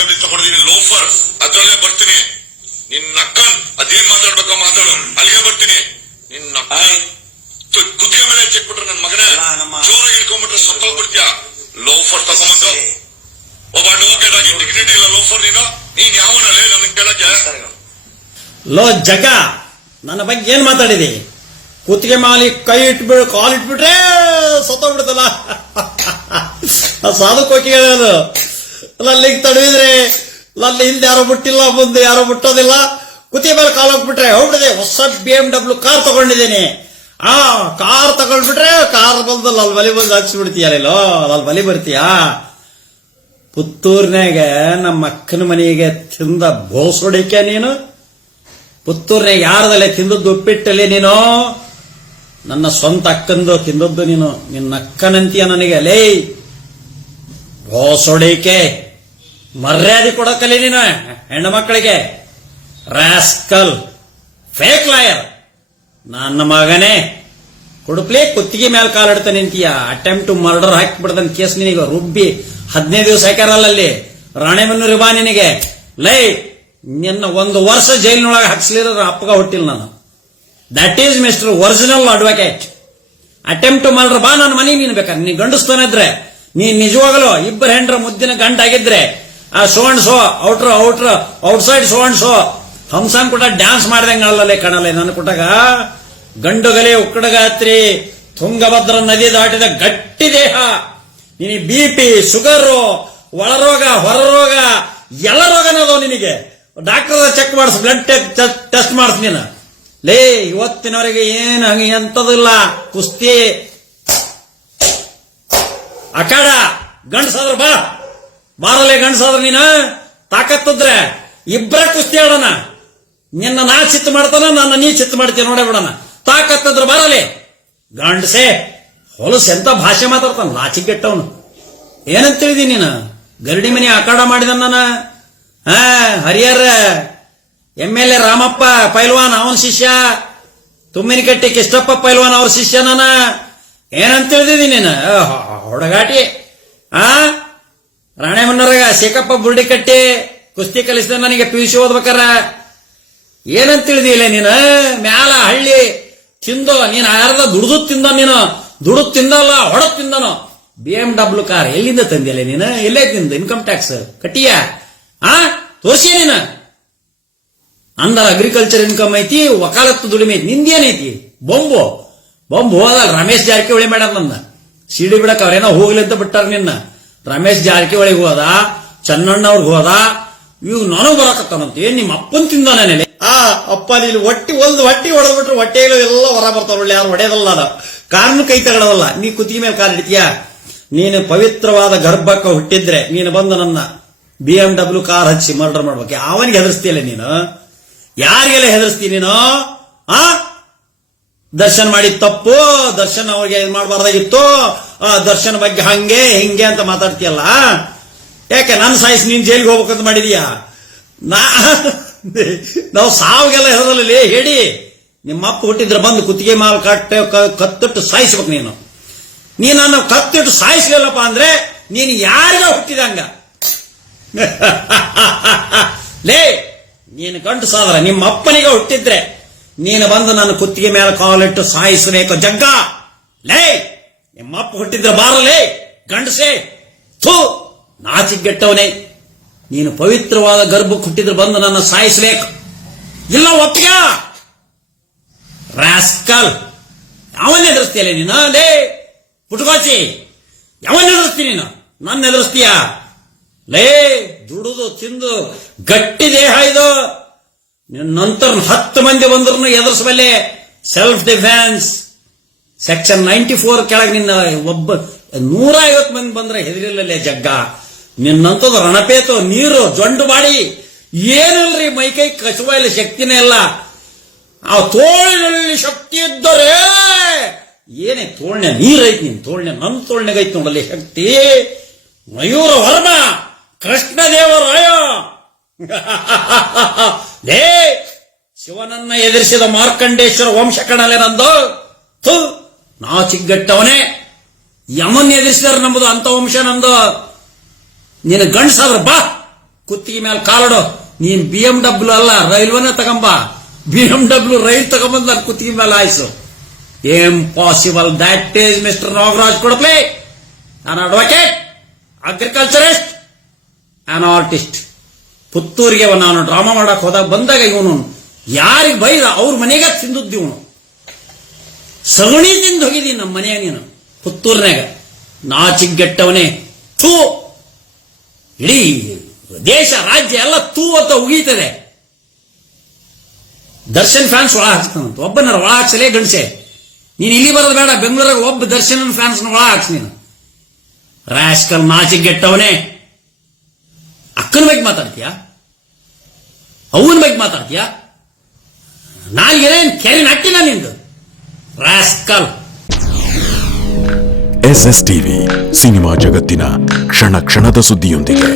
W ತಗೊಂಡಿದ್ದೀನಿ loafer. ಅದ್ರಲ್ಲೇ ಬರ್ತೀನಿ. ನಿನ್ನ ಅಕ್ಕನ್ ಅದೇನ್ ಮಾತಾಡ್ಬೇಕೋ ಮಾತಾಡು. ಅಲ್ಲಿಗೆ ಬರ್ತೀನಿ. ನಿನ್ನ ಕುತ್ತಿಗೆ ಮೇಲೆ ಚೆಕ್ಬಿಟ್ರೆ ನನ್ನ ಮಗನೇ. ಜೋರಾಗಿ ಇಟ್ಕೊಂಡ್ಬಿಟ್ರೆ ಸತ್ತೋಗ್ಬಿಡ್ತೀಯ ಲೋಫರ್ ತಗೊಂಬಂದು. ಒಬ್ಬ ಅಡ್ವೊಕೇಟ್ ಆಗಿ ಡಿಗ್ನಿಟಿ ಇಲ್ಲ ಲೋಫರ್ ನೀನು? ನೀನ್ ಯಾವನಲ್ಲೇ ನನ್ನ ಕೇಳಕ್ಕೆ? ಲೋ ಜಗ ನನ್ನ ಬಗ್ಗೆ ಏನ್ ಮಾತಾಡಿದಿ? ಕುತ್ತಿಗೆ ಮಾಲಿ ಕೈ ಇಟ್ಬಿಡು ಕಾಲ್ ಇಟ್ಬಿಟ್ರೆ ಸತ್ತೋಗ್ಬಿಡ್ತಲ್ಲ. ಆ ಸಾಧು ಕೋಕಿಗೆ ಹೇಳೋದು. ಅಲ್ಲ ಅಲ್ಲಿಗೆ ತಡವಿದ್ರೆ ಅಲ್ಲಿ ಹಿಂದೆ ಯಾರೋ ಬಿಟ್ಟಿಲ್ಲ ಮುಂದೆ ಯಾರೋ ಬಿಟ್ಟೋದಿಲ್ಲ ಕುತಿ ಮೇಲೆ ಕಾಲ್ ಹೋಗ್ಬಿಟ್ರೆ ಹೋಗ್ಬಿಟ್ಟಿದೆ ಹೊಸ ಬಿ ಎಂ ಡಬ್ಲ್ಯೂ ಕಾರ್ ತಗೊಂಡಿದ್ದೀನಿ. ಆ ಕಾರ್ ತಗೊಂಡ್ಬಿಟ್ರೆ ಕಾರ್ ಬಂದು ಅಲ್ಲಿ ಬಲಿ ಬಂದು ಹಚ್ಚಿಬಿಡ್ತೀಯಲ್ಲೋ ಅಲ್ಲಿ ಬಲಿ ಬರ್ತೀಯಾ? ಪುತ್ತೂರ್ನಾಗ ನಮ್ಮ ಅಕ್ಕನ ಮನೆಗೆ ತಿಂದ ಬೋಸೊಡಿಕೆ ನೀನು? ಪುತ್ತೂರ್ನಾಗ ಯಾರದಲ್ಲೇ ತಿಂದದ್ದು ಉಪ್ಪಿಟ್ಟಲ್ಲಿ ನೀನು? ನನ್ನ ಸ್ವಂತ ಅಕ್ಕಂದು ತಿಂದದ್ದು ನೀನು. ನಿನ್ನ ಅಕ್ಕನಂತೀಯ ನನಗೆ. ಲೇ, ಬೋಸೊಡಿಕೆ. ಮರ್ಯಾದೆ ಕೊಡಕ್ಕಲ್ಲಿ ನೀನು, ಹೆಣ್ಣು ಮಕ್ಕಳಿಗೆ. ರಾಸ್ಕಲ್. Fake lawyer. ನನ್ನ ಮಗನೇ. ಕುಡುಪ್ಲೆ ಕುತ್ತಿಗೆ ಮೇಲೆ ಕಾಲಿಡ್ತಾ ನಿಂತೀಯ. ಅಟೆಂಪ್ಟ್ ಟು ಮರ್ಡರ್ ಹಾಕಿಬಿಡ್ದನ್ ಕೇಸ್ ನಿನಗೆ ರುಬ್ಬಿ ಹದಿನೈದು ದಿವಸ ಹಾಕ್ಯಾರಲ್ಲ ಅಲ್ಲಿ ರಾಣೆಬೆನ್ನೂರು ಬಾ ನಿನಗೆ. ಲೈ, ನಿನ್ನ ಒಂದು ವರ್ಷ ಜೈಲಿನೊಳಗೆ ಹಾಕ್ಸ್ಲಿರೋ ಅಪ್ಪಗ ಹುಟ್ಟಿಲ್ಲ ನಾನು. That is mister original advocate attempt to murder ಬಾ ನನ್ನ ಮನೆಗೆ ನೀನು ಬೇಕಾದ್ರೆ. ನೀ ಗಂಡಸ್ತಾನಿದ್ರೆ ನೀ ನಿಜವಾಗಲು ಇಬ್ಬರು ಹೆಂಡ್ರ ಮುದ್ದಿನ ಗಂಡ ಆಗಿದ್ರೆ ಆ so and so out out outside so and so ಹಂಸನ್ ಕೂಡ ಡ್ಯಾನ್ಸ್ ಮಾಡ್ದಂಗೆ ಕಾಣಲ್ಲೇ ಕಾಣಲ್ಲ ನನ್ನ ಕೊಟ್ಟಾಗ ಗಂಡುಗಲೆ ಉಕ್ಕಡಗಾತ್ರಿ, ತುಂಗಭದ್ರ ನದಿ ದಾಟಿದ ಗಟ್ಟಿ ದೇಹ. ನೀನು ಬಿ ಪಿ ಶುಗರು ಒಳರೋಗ, ಹೊರರೋಗ, ಎಲ್ಲ ರೋಗನದು ನಿನಗೆ. ಡಾಕ್ಟರ್ ಚೆಕ್ ಮಾಡಿಸ್ ಬ್ಲಡ್ ಟೆಸ್ಟ್ ಮಾಡಿಸ್ ನೀನು. ಲೇ, ಇವತ್ತಿನವರೆಗೆ ಏನು ಹಂಗೆ ಎಂತದಿಲ್ಲ ಕುಸ್ತಿ. ಅಕಾಡ ಗಂಡಸಾದ್ರ ಬಾ. ಬಾರಲೆ ಗಂಡಸಾದ್ರ ನೀನ? ತಾಕತ್ತಿದ್ರೆ ಇಬ್ಬರ ಕುಸ್ತಿ ಆಡೋಣ. ನಿನ್ನ ನಾ ಚಿತ್ತ ಮಾಡ್ತಾನ ನನ್ನ ನೀ ಚಿತ್ತ ಮಾಡ್ತೀಯ ನೋಡೇ ಬಿಡೋಣ. ತಾಕತ್ತಿದ್ರೆ ಬಾರಲೆ. ಗಂಡಸೆ, ಹೊಲಸು ಎಂತ ಭಾಷೆ ಮಾತಾಡ್ತಾನ? ನಾಚಿಗೆಟ್ಟವನು ಏನಂತ ತಿಳಿದಿ ನೀನು? ಗರಡಿ ಮನೆ ಅಖಾಡ ಮಾಡಿದ ನಾನು. ಹಾ, Harihar, M L A Ramappa ಪೈಲ್ವಾನ್, ಅವನ ಶಿಷ್ಯ. ತುಮ್ಮಿನಕಟ್ಟಿ ಕಿಷ್ಟಪ್ಪ ಪೈಲ್ವಾನ್ ಅವ್ರ ಶಿಷ್ಯ ನಾನ. ಏನಂತ ತಿಳಿದಿದ್ದೀನಿ ನೀನು? ಹೊಡಗಾಟಿ. ಆ? ರಾಣೆಮನ್ನರಾಗ ಶೇಖಪ್ಪ ಬುರ್ಡಿ ಕಟ್ಟಿ ಕುಸ್ತಿ ಕಲಿಸಿದ ನನಗೆ ಪಿ ಯು ಸಿ ಓದ್ಬೇಕಾರ. ಏನಂತ ತಿಳಿದಿಲ್ಲ ನೀನ? ಮ್ಯಾಲ ಹಳ್ಳಿ ತಿಂದೋ ನೀನ್ ಯಾರದ ದುಡ್ದು ತಿಂದ ನೀನು. ದುಡ್ದು ತಿಂದಲ್ಲ ಹೊಡ ತಿಂದನು. ಬಿ ಎಂ ಡಬ್ಲ್ಯೂ ಕಾರ್ ಎಲ್ಲಿಂದ ತಂದಿಲ್ಲ ನೀನು? ಎಲ್ಲೇ ತಿಂದ ಇನ್ಕಮ್ ಟ್ಯಾಕ್ಸ್ ಕಟ್ಟಿಯ? ಆ? ತೋರಿಸಿ ನೀನು? ಅಂದರ ಅಗ್ರಿಕಲ್ಚರ್ ಇನ್ಕಮ್ ಐತಿ, ವಕಾಲತ್ತು ದುಡಿಮೆ ಐತಿ. ನಿಂದೇನೈತಿ ಬೊಂಬು. ಬೊಂಬು ಹೋದ ರಮೇಶ್ ಜಾರಕಿಹೊಳಿ ಮೇಡಮ್ ನನ್ನ ಸಿಡಿ ಬಿಡಕ್ ಅವ್ರೇನೋ ಹೋಗ್ಲಿ ಅಂತ ಬಿಟ್ಟಾರ ನಿನ್ನ. ರಮೇಶ್ ಜಾರಕಿಹೊಳಿಗೆ ಹೋದ ಚನ್ನಣ್ಣ ಅವ್ರಿಗೆ ಹೋದ ಇವ್ ನನಗ್ ಬರಕತ್ತಾನಂತ. ಏನ್ ನಿಮ್ಮ ಅಪ್ಪನ್ ತಿಂದಾನೇನೆ ಆ, ಅಪ್ಪ ನೀನು ಹೊಟ್ಟಿ ಒಂದು ಹೊಟ್ಟಿ ಹೊಡೆದ್ಬಿಟ್ರೆ ಹೊಟ್ಟೆಗಳು ಎಲ್ಲ ಹೊರ ಬರ್ತಾವ ಒಳ್ಳೆ ಯಾರು ಹೊಡೆಯೋದಲ್ಲ ಅದ. ಕಾರಣ ಕೈ ತಗೊಳ್ಳೋದಲ್ಲ ನೀ ಕುತ್ತಿಗೆ ಮೇಲೆ ಕಾಲಿಡ್ತೀಯ ನೀನು ಪವಿತ್ರವಾದ ಗರ್ಭಕ್ಕ ಹುಟ್ಟಿದ್ರೆ ನೀನು ಬಂದು ನನ್ನ ಬಿ ಎಂ ಡಬ್ಲ್ಯೂ ಕಾರ್ ಹಚ್ಚಿ ಮರ್ಡರ್ ಮಾಡ್ಬೇಕು. ಅವನಿಗೆ ಹೆದರ್ಸ್ತೀಯಲ್ಲ ನೀನು? ಯಾರಿಗೆಲ್ಲ ಹೆದರ್ಸ್ತಿ ನೀನು? ಆ? ದರ್ಶನ್ ಮಾಡಿ ತಪ್ಪು, ದರ್ಶನ್ ಅವ್ರಿಗೆ ಇದು ಮಾಡಬಾರ್ದಾಗಿತ್ತು. ದರ್ಶನ್ ಬಗ್ಗೆ ಹಂಗೆ, ಹಿಂಗೆ ಅಂತ ಮಾತಾಡ್ತೀಯಲ್ಲ? ಯಾಕೆ ನನ್ನ ಸಾಯಿಸಿ ನೀನ್ ಜೈಲಿಗೆ ಹೋಗ್ಬೇಕಂತ ಮಾಡಿದೀಯಾ? ನಾ, ನಾವು ಸಾವಿಗೆಲ್ಲ ಹೆದರಲ್ಲ ಹೇಳಿ. ನಿಮ್ಮ ಅಪ್ಪ ಹುಟ್ಟಿದ್ರೆ ಬಂದು ಕುತ್ತಿಗೆ ಮಾಲ್ ಕಟ್ಟ ಕತ್ತಿಟ್ಟು ಸಾಯಿಸ್ಬೇಕು ನೀನು. ನೀ ನನ್ನ ಕತ್ತಿಟ್ಟು ಸಾಯಿಸ್ಲಿಲ್ಲಪ್ಪ ಅಂದ್ರೆ, ನೀನು ಯಾರಿಗ ಹುಟ್ಟಿದಂಗ ಲೇ, ನೀನು ಗಂಟು ಸಾದ್ರ ನಿಮ್ಮ ಅಪ್ಪನಿಗೆ ಹುಟ್ಟಿದ್ರೆ ನೀನು ಬಂದು ನನ್ನ ಕುತ್ತಿಗೆ ಮೇಲೆ ಕಾಲಿಟ್ಟು ಸಾಯಿಸಬೇಕು ಜಗ್ಗ. ಲೇ, ನಿಮ್ಮಪ್ಪ ಹುಟ್ಟಿದ್ರೆ ಬಾರಲೇ. ಗಂಡಸೆ, ಥೂ ನಾಚಿಗೆಟ್ಟವನೇ ನೀನು ಪವಿತ್ರವಾದ ಗರ್ಭಕ್ಕೆ ಹುಟ್ಟಿದ್ರೆ ಬಂದು ನನ್ನ ಸಾಯಿಸಬೇಕು ಇಲ್ಲ, ಒಪ್ಪಿಗ? ರಾಸ್ಕಲ್ ಯಾವನ್ನ ಎದುರಿಸ್ತೀಯಲ್ಲ ನೀನು? ಲೇ, ಪುಟ್ಕೋಚಿ ಯಾವನ್ನ ಎದುರಿಸ್ತೀನಿ ನೀನು? ನನ್ನ ಎದುರಿಸ್ತೀಯ? ಲೇ, ದುಡುದು, ತಿಂದು, ಗಟ್ಟಿ ದೇಹ ಇದು. ನಂತರ ಹತ್ತು ಮಂದಿ ಬಂದ್ರು ಎದುರಿಸಬಲ್ಲೆ. Self defence section ninety four ಕೆಳಗೆ ನಿನ್ನ ಒಬ್ಬ ನೂರ ಐವತ್ತು ಮಂದಿ ಬಂದ್ರೆ ಹೆದರಿಲ್ಲಲೇ ಜಗ್ಗ. ನಿನ್ನಂತದ್ದು ರಣಪೇತು, ನೀರು, ಜೊಂಡು ಬಾಡಿ. ಏನಿಲ್ರಿ ಮೈಕೈ ಕಸುವ ಇಲ್ಲ, ಶಕ್ತಿನೇ ಇಲ್ಲ. ಆ ತೋಳಿನಲ್ಲಿ ಶಕ್ತಿ ಇದ್ದರೆ. ಏನೇ ತೋಳ್ನೆ ನೀರೈತಿ, ನಿನ್ ತೋಳ್ನೆ ನನ್ನ ತೋಳ್ನೆಗೈತಿ ನೋಡಲಿ ಶಕ್ತಿ. ಮಯೂರ ವರ್ಮ ಕೃಷ್ಣದೇವರಾಯ ಲೇ, ಶಿವನನ್ನ ಎದುರಿಸಿದ ಮಾರ್ಕಂಡೇಶ್ವರ ವಂಶ ಕಣಲೆ ನಂದು. ಥು ನಾಚಿಗಟ್ಟವನೇ ಯಮನ್ ಎದುರಿಸಿದಾರೆ ನಮ್ಮದು ಅಂತ ವಂಶ ನಂದು. ನೀನು ಗಂಡಸಾದ್ರ ಬಾ, ಕುತ್ತಿಗೆ ಮೇಲೆ ಕಾಲಡು. ನೀನ್ ಬಿ ಎಂ ಡಬ್ಲ್ಯೂ ಅಲ್ಲ, ರೈಲ್ವೆನ ತಗೊಂಬ. ಬಿ ಎಂ ಡಬ್ಲ್ಯೂ ರೈಲ್ ತಗೊಂಬಂದ್ ಕುತ್ತಿಗೆ ಮೇಲೆ ಆಯ್ಸು impossible that is mister Nagaraj Kodaple. ನಾನು ಅಡ್ವೊಕೇಟ್ ಅಗ್ರಿಕಲ್ಚರಿಸ್ಟ್ ಆನ್ ಆರ್ಟಿಸ್ಟ್ ಪುತ್ತೂರಿಗೆ ನಾನು ಡ್ರಾಮಾ ಮಾಡಕ್ ಹೋದಾಗ ಬಂದಾಗ ಇವನು ಯಾರಿಗೆ ಬೈದ? ಅವ್ರ ಮನೆಗೆ ತಿಂದದ್ದು ಇವನು. ಸಗಣಿ ತಿಂದು ಹೋಗಿದ್ದೀನಿ ನಮ್ಮ ಮನೆಯ ನೀನು ಪುತ್ತೂರ್ನಾಗ ನಾಚಿಗೆಟ್ಟವನೇ ತೂ ಇಡೀ ದೇಶ, ರಾಜ್ಯ ಎಲ್ಲ ತೂ ಅಂತ ಉಗೀತದೆ. ದರ್ಶನ್ ಫ್ಯಾನ್ಸ್ ಒಳ ಹಾಕ್ತಾನಂತ ಒಬ್ಬನ ಒಳ ಹಾಕ್ಸಲೇ ಗಣಸೆ ನೀನು ಇಲ್ಲಿ ಬರೋದು ಬೇಡ, ಬೆಂಗಳೂರಾಗ ಒಬ್ಬ ದರ್ಶನ್ ಫ್ಯಾನ್ಸ್ ಒಳ ಹಾಕ್ಸ್ ನೀನು. ರಾಸ್ಕಲ್ ನಾಚಿಗೆಟ್ಟವನೇ ಅಕ್ಕನ ಬಗ್ಗೆ ಮಾತಾಡ್ತೀಯಾ? ಅವನ ಬಗ್ಗೆ ಮಾತಾಡ್ತೀಯಾ? ನಾಲ್ಗೇನೇನ್ ಕೆರೆ ನಟ್ಟಿನ ನಿಂದು? Rascal. S S TV cinema ಜಗತ್ತಿನ ಕ್ಷಣ ಕ್ಷಣದ ಸುದ್ದಿಯೊಂದಿಗೆ.